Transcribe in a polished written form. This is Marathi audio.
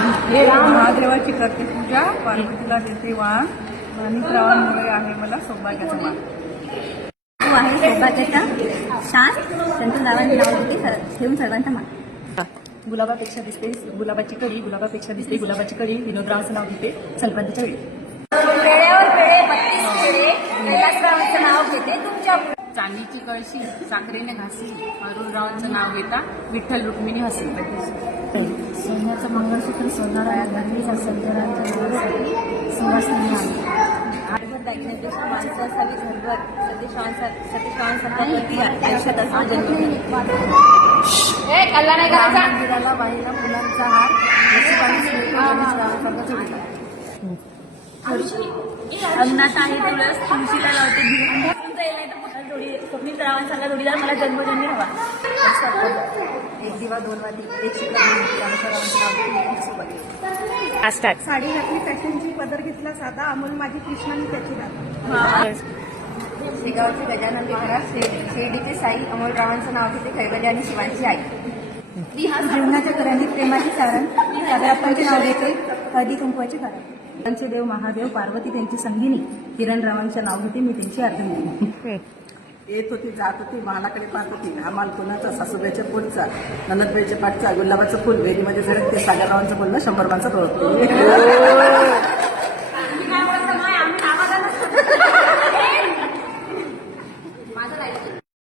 महादेवाची करते पूजा, पार्वतीला देते वाण, माणिकरावांमुळे आहे मला सौभाग्याचा मान. तू आहे सौभाग्याचा शान, संत नावांचे नाव घेते ठेवून सर्वांचा मान. गुलाबापेक्षा दिसते गुलाबाची कळी, गुलाबापेक्षा दिसते गुलाबाची कळी, विनोदरावांचं नाव घेते संक्रांतीच्या वेळी. पेढ्यावर पेढे 32 पेढे, कैलासरावांचं नाव घेते तुमच्या. चांदीची कळशी साखरेने घासी, अरुणरावांचं नाव घेता विठ्ठल रुक्मिणी हसी. सोन्याचं मंगळसूत्र सोनाराया घातलीचा संतरांच्या नावासाठी सुवासिनी आहे. आडभर दागिन्यापेक्षा माणसं असावी घरभर, सतीश्वांसारखी आयुष्यात असं जन्म. मंदिराला बाईला फुलांचा हार, अंगणात आहे तुळस, तुळशीला लावते दिवा. स्वप्नील रावांसारखा जोडीदार मला जन्मजन्मी हवा. एक दिवा दोन वाटी, एक साडी घातली फॅशनची, पदर घेतला साधा, अमोल माझी कृष्णाने त्याची दादा. शेगावचे गजानन लेकरा, शिर्डीचे साई, अमोलरावांचं नाव घेते कैवल्य आणि शिवांची आई. जीवनाच्या करांनी प्रेमाची सारण, सागराप्पांचे नाव घेते हळदी कुंकवाचे कारण. त्यांचे देव महादेव, पार्वती त्यांची संगिनी, किरणरावांचे नाव घेते मी त्यांची अर्धंगिनी. येत होती जात होती महालाकडे पाहत होती, आम्हाला कोणाचा सासूबाईच्या पोटचा, ननदबाईच्या पाठचा, गुलाबाचं फुल वेरीमध्ये झडकते, सागररावांचं बोलणं 100 माणसात ओळखते.